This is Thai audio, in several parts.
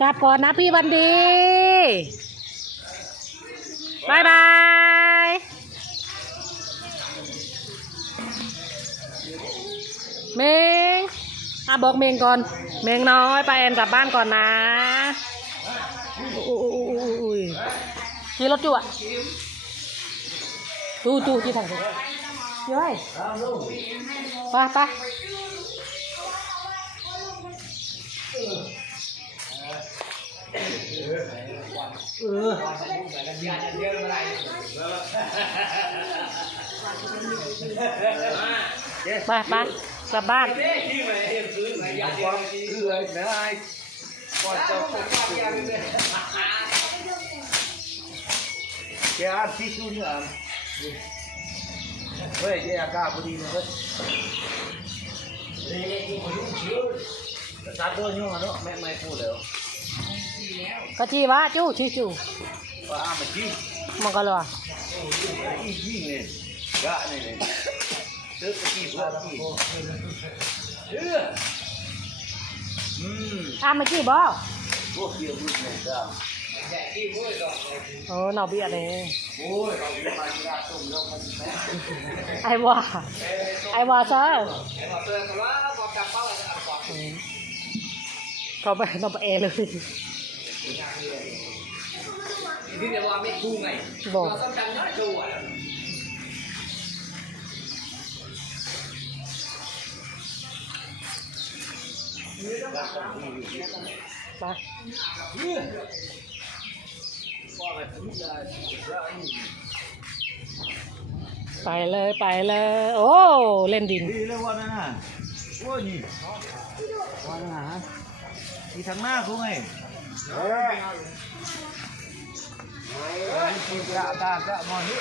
กลับก่อนนะพี่วันดีบายบายเมงอะบอกเมงก่อน เมงน้อยไปแอนกลับบ้านก่อนนะอุ้ยอุ้ยขี่รถจู่อะตู้ตู้ที่ทางนี้เย้ยไปไป ไปไปกลับบ้านแกอ่านที่ชูนี่อ่านเฮ้ยแกอากาศพอดีเลยเฮ้ยตัดตัวยุ่งอะเนาะแม่ไม่พูดเลย ก็ชีวะจู้ชิจูว่าอ่านมาจี้มันก็รออีจี้เนี่ยกะเนี่ยเนี่ยตึกจี้พวอออืมอะมาจี้บอพวกเดียวมึงเนี่ยจ้าโอ้หนอเบียดเลยโอ้ยเราไปมาที่ร้านต้มแล้วมันแม่ไอ้ว่าไอ้ว่าซอืมเขาไปนอกเอเลย บอกเราต้องจำยอดดูอะไปไปเลยไปเลย โอ้ เล่นดินดีเลยวันนั้นน่ะโอ้ยนี่วันนั้นฮะที่ทางหน้าเขาไง เฮ้ยกะกะกะมอนนี่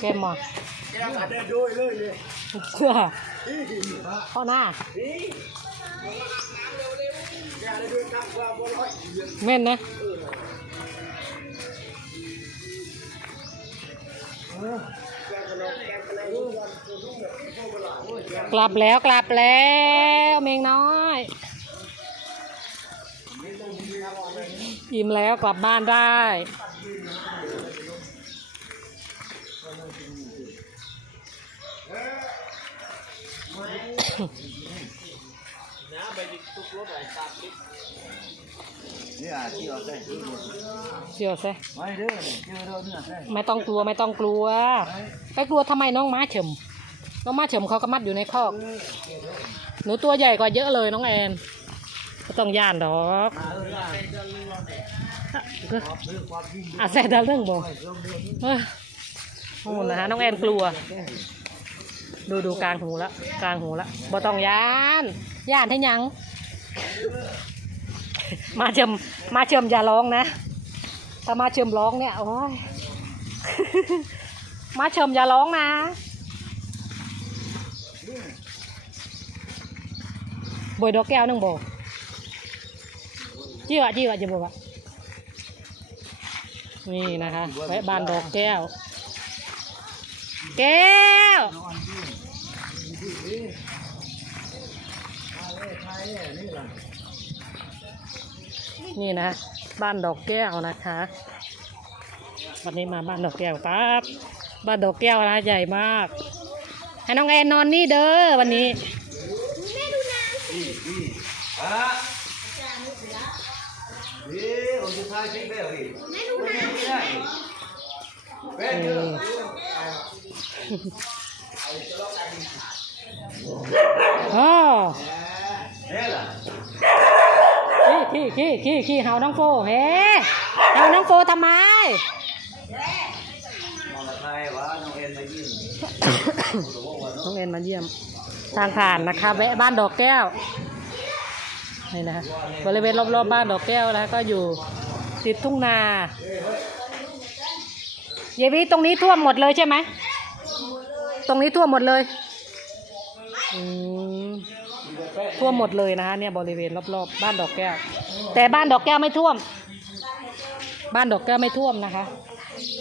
แกมมาเชื่อข้อหน้าเม่นนะ กลับแล้วกลับแล้วเมงน้อยอิ่มแล้วกลับบ้านได้นี่ อะที่เอาใส่เชื่อใช่ไม่เด้อเจอเด้อเนี่ยใส่ไม่ต้องกลัวไม่ต้องกลัว ไปกลัวทำไมน้องม้าเฉิมน้องม้าเฉิมเขาก็มัดอยู่ในคอก หนูตัวใหญ่กว่าเยอะเลยน้องแอนก็ต้องย่านดอกอาแซดาเรื่องบอกเอ้ยโอ้นะฮะน้องแอนกลัว ดูดูกลางหูละกลางหูละบ่ต้องย่านย่านให้ยัง มาเชิมมาเชิมอย่าร้องนะ ถ้ามาเชิมร้องเนี่ยโอ้ยมาเชิมอย่าร้องนะบอยดอกแก้วนึงบอกจี้วะจี้วะจะบอกวะนี่นะคะแวะบ้านดอกแก้ว แก้ว นี่นะ บ้านดอกแก้วนะคะ วันนี้มาบ้านดอกแก้วปั๊บบ้านดอกแก้วนะใหญ่มาก ให้น้องแอนนอนนี่เด้อวันนี้ฮะนี่ผมจะทายคลิปแล้วดิไม่รู้นะไม่ได้เป็นเด้ออ๋อเนี่ยล่ะ ขี้ขี้ขี้เห่าน้องโฟเฮ้เห่าน้องโฟทำไมน้องเอ็นมาเยี่ยม ทางผ่านนะคะแวะบ้านดอกแก้วนี่นะบริเวณรอบๆบ้านดอกแก้วนะก็อยู่ติดทุ่งนาเยวีตรงนี้ท่วมหมดเลยใช่ไหมตรงนี้ท่วมหมดเลยอืมท่วมหมดเลยนะคะเนี่ยบริเวณรอบๆบ้านดอกแก้ว แต่บ้านดอกแก้วไม่ท่วม บ้านดอกแก้วไม่ท่วมนะคะ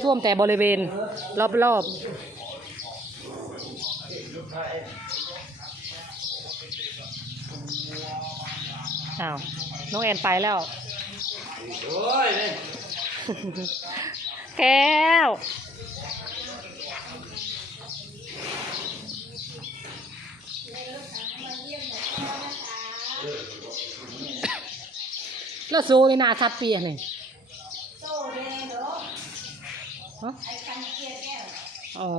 ท่วมแต่บริเวณรอบๆอ้าวน้องแอนไปแล้วโอ้ยนี่แก้ว แล้วโซนี่นาซัดเปียนี่โซ่เลยเนาะฮะไอ้คันเกียร์แก้วอ๋อ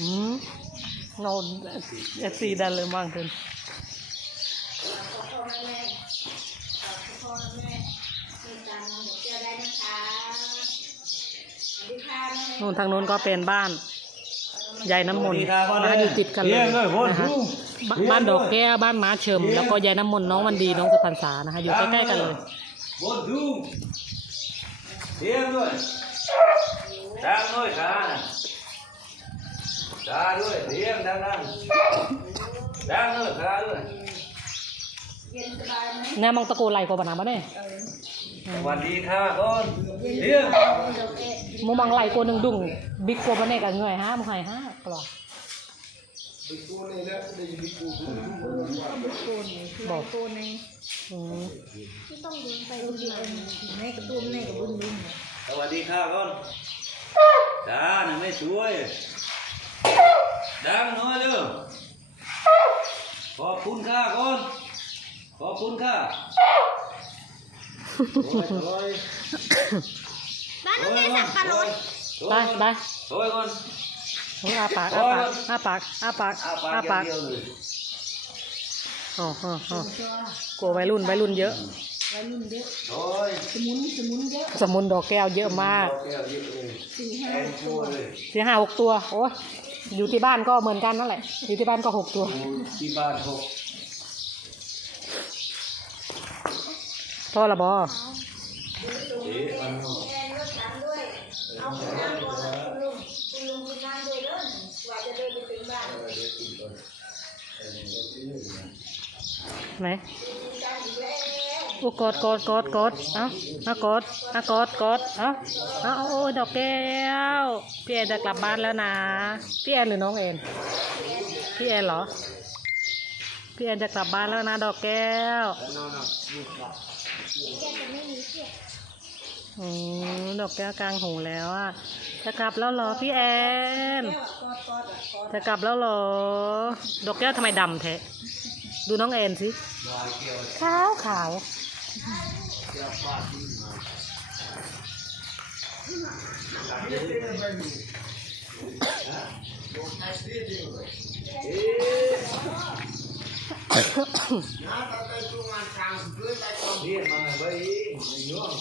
หืมเราเอฟซีดันเลยมากเกิน ขอโทษแม่ขอโทษแม่มีตังค์เดี๋ยวเจอได้นะคะสวัสดีค่ะแม่ นู่น ทางนู้นก็เป็นบ้านยายน้ำมนต์นะคะอยู่ติดกันเลยนะคะบ้านบ้านดอกแก้วบ้านม้าเฉิม แล้วก็ยายน้ำมนต์น้องวันดีน้องสุพรรษานะคะอยู่ใกล้ๆกันเลยบนทุ่งเทียมด้วยดังด้วยขาน่ะตาด้วยเทียมดังดังดังด้วยขาด้วยเย็นสบายไหมแน่มองตะโกนไหลกว่าบานามาเนี่ยสวัสดีค่ะก่อนเทียมโอเค มมังไหลกว่าหนึ่งดุ่งบิ๊กกว่าบาเนกันเงยห้ามึงไงห้ากลัวบอกตัวในอืมที่ต้องเดินไปบุญมาในกระตุ้มในกับบุญลุงสวัสดีค่ะก่อนจ้าหนึ่งไม่ช่วยดังหน่อยเร็วขอบคุณค่ะก่อนขอบคุณค่ะ บ้านน้องแม่สับปะรดไปไปโอ้ยก่อนมึงอาปากอาปากอาปากอาปากอาปากอาปากอย่างเดียวเลยอ๋ออ๋ออ๋อกลัววัยรุ่นวัยรุ่นเยอะวัยรุ่นเยอะโอ้ยสมุนสมุนเยอะสมุนดอกแก้วเยอะมากแก้วเยอะเลยสี่ห้าแอนชัวร์เลยสี่ห้าหกตัวโอ้ยอยู่ที่บ้านก็เหมือนกันนั่นแหละ อยู่ที่บ้านก็หกตัวดูที่บ้านหกพ่อละบอ เอาคุณน้ำก่อนนะคุณลุงคุณลุงกินน้ำด้วยเด้อกว่าจะเดินไปถึงบ้านไหนกินกันอีกแล้วโอ้กอดกอดกอดกอดเอ้าเอากอดเอากอดกอดเอ้าเอาเอาโอ้ยดอกแก้วพี่แอนจะกลับบ้านแล้วนะพี่แอนหรือน้องแอนพี่แอนเหรอพี่แอนจะกลับบ้านแล้วนะดอกแก้วแกจะไม่มีเสื้ ออืมดอกแก้วกลางหูแล้วอะจะกลับแล้วเหรอพี่แอนแก้วอะกอดกอดอะกอดจะกลับแล้วเหรอ ดอกแก้วทำไมดำแท้ดูน้องแอนสิ ขาวขาวเรียนมาไว้ย่วงเรียนย่วง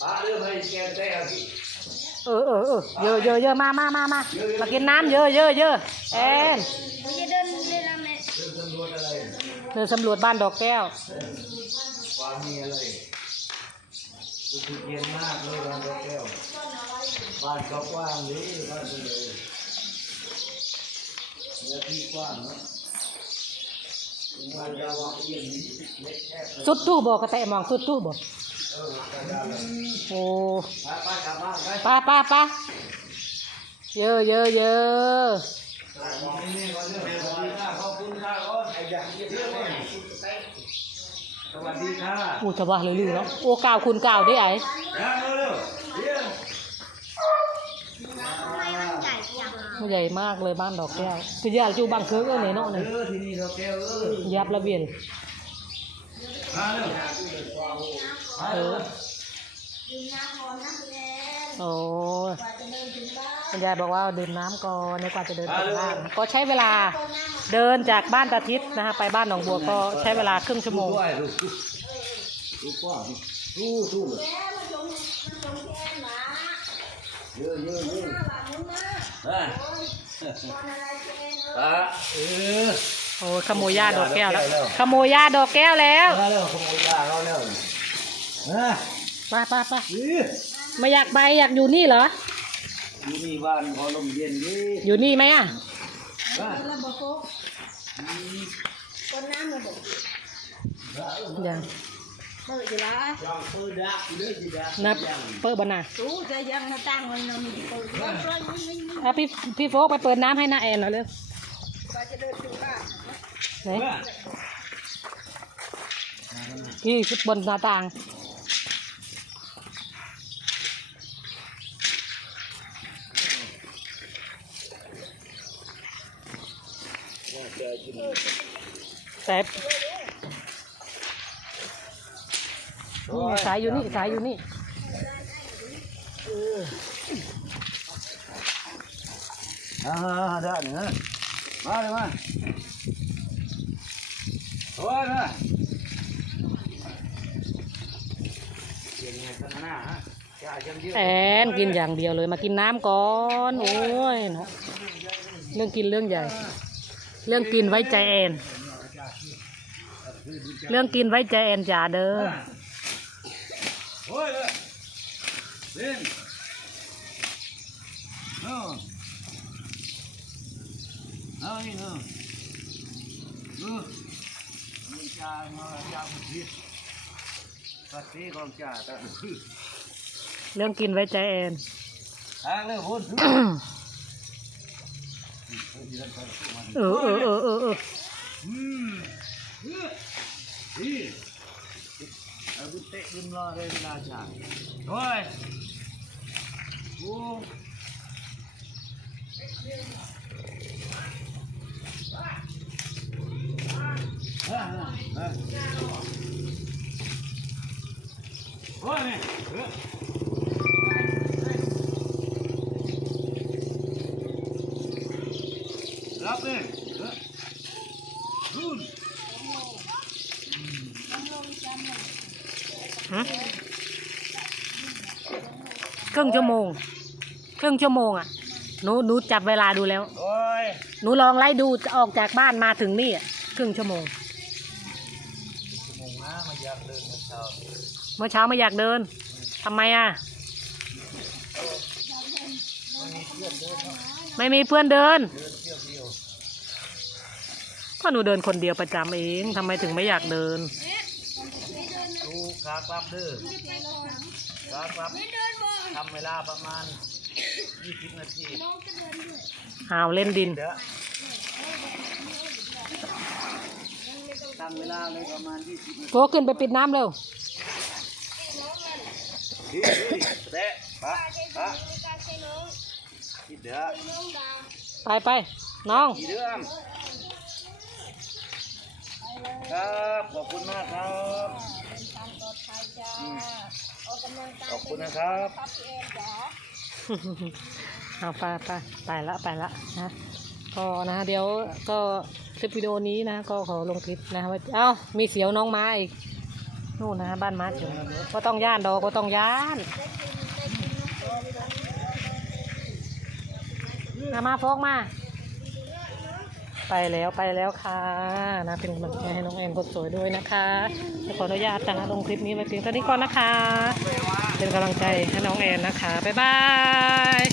ป้าเรื่องให้แกแก้วสิเออเออเออเยอะเยอะเยอะมามามามามากินน้ำเยอะเยอะเยอะแอนเขาจะเดินเล่นน้ำแม่เรื่องตำรวจอะไรเดินสำรวจบ้านดอกแก้วความมีอะไรรู้สึกเย็นมากเลยบ้านดอกแก้วบ้านก็กว้างดีบ้านเลยเนื้อที่กว้างเนาะบ้านยาวเอียงนี้เล็กแคบสุดตู้บอกกระแตมองสุดตู้บอก เออแต่ยาวเลยโอ้ไปไปกลับบ้านไปป้าป้าป้าเยอะเยอะเยอะนี่ก่อนเรื่องสวัสดีค่ะขอบคุณค่ะก่อนไอ้ยาเยอะเลยสวัสดีค่ะอู้จะว่าเลยลือเนาะโอ้กาวคุณกาวได้ไอ้นั่งเร็วๆเยี่ยมมันใหญ่มากเลยบ้านดอกแก้วจะยาจูบังเคิร์กเออเนี่ยเนาะเอเนี่ยอที่นี่เราแก้วเออยับระเบียนมา เร็วเออดื่มน้ำก่อนนะคุณแอนโอ้ยกว่าจะเดินถึงบ้านคุณยายบอกว่าดื่มน้ำก่อนในกว่าจะเดินไปบ้านก็ใช้เวลาเดินจากบ้านตาทิพย์นะคะไปบ้านหนองบัวก็ใช้เวลาครึ่งชั่วโมงด้วยลูกลูกกว้างสู้สู้แกมาชมมาชมแกนหมาเยอะเยอะเยมุนอะหน้าหลังมุนหน้าอะโอ้ยนอนอะไรแกนเอออะเออโอ้ยขโมยยาดอกแก้วแล้ว ขโมยยาดอกแก้วแล้วมาเร็วขโมยยาเราเร็ว อะไปไปไปเออไม่อยากไปอยากอยู่นี่เหรอ อยู่นี่บ้านพอลมเย็นดีอยู่นี่ไหมอะ บ้านแล้วบอกโค้คนน้ำเลยบอกยังเปิดอยู่ละจังเปิดดักเด้อจีดักนับเปิดบนน่ะตู้จะยังมาตั้งไว้นมีเปิดเปิดเปิดนี่นี่นี่อะพี่พี่โฟกไปเปิดน้ำให้น้าแอนหน่อยเร็วก็จะเดินดูบ้านไหนนี่บนหน้าต่าง แต่นี่ไงสายอยู่นี่สายอยู่นี่อ่าได้เนอะมาเลยมาโอ้ยนะเย็นไงขนาดน่ะฮะจ่ายจังเดียวแอนกินอย่างเดียวเลยมากินน้ำก่อน โอ้ยเนาะเรื่องกินเรื่องใหญ่ เรื่องกินไว้ใจแอน เรื่องกินไว้ใจแอนจ่าเด้อโอ้ยเลยเล่นเอาเอานี่เนาะดูมีจ่ามาจ่าบุตรปัดตีของจ่าตะคือเรื่องกินไว้ใจแอนทางเลยพุ่น เออเออเออเออเอออืมเฮ้ยนี่เอาบุเตะบุญรอเลยเวลาจ่าโอ้ยโอ้อ่าอ่าอ่าโอ้ยนี่เฮ้ย รับเลยเฮ้ยรุ่นฮะครึ่งชั่วโมง ครึ่งชั่วโมงอะหนูหนูจับเวลาดูแล้ว โอ้ยหนูลองไล่ดูออกจากบ้านมาถึงนี่อะครึ่งชั่วโมงมงนะมาอยากเดินมาเช้าเมื่อเช้าไม่อยากเดินทำไมอะ ไม่มีเพื่อนเดินเดินเที่ยวเดียวก็หนูเดินคนเดียวประจำเองทำไมถึงไม่อยากเดินดูขากลับเด้อขากลับทำเวลาประมาณ20นาทีหาวเล่นดินเด้อตั้งเวลาเลยประมาณ20นาทีโฟขึ้นไปปิดน้ำเร็วที่เตะปะปะ ที่เด้อไปไปน้องกี่เดือนครับขอบคุณมากครับอืมขอบคุณนะครับเอาไปไปไปละไปละนะก็นะเดี๋ยวก็คลิปวิดีโอนี้นะ ก็ขอลงคลิปนะว่าเอ้ามีเสียวน้องม้าอีกนู่นนะบ้านม้าเจ๋งก็ต้องย่านดอกก็ต้องย่าน มามาโฟกมา ไปแล้วไปแล้วค่ะนะเป็นกำลังใจให้น้องแอนคนสวยด้วยนะคะขออนุญาตนะลงคลิปนี้ไว้เพียงเท่านี้ก่อนนะคะ เป็นกำลังใจให้น้องแอนนะคะบ๊ายบาย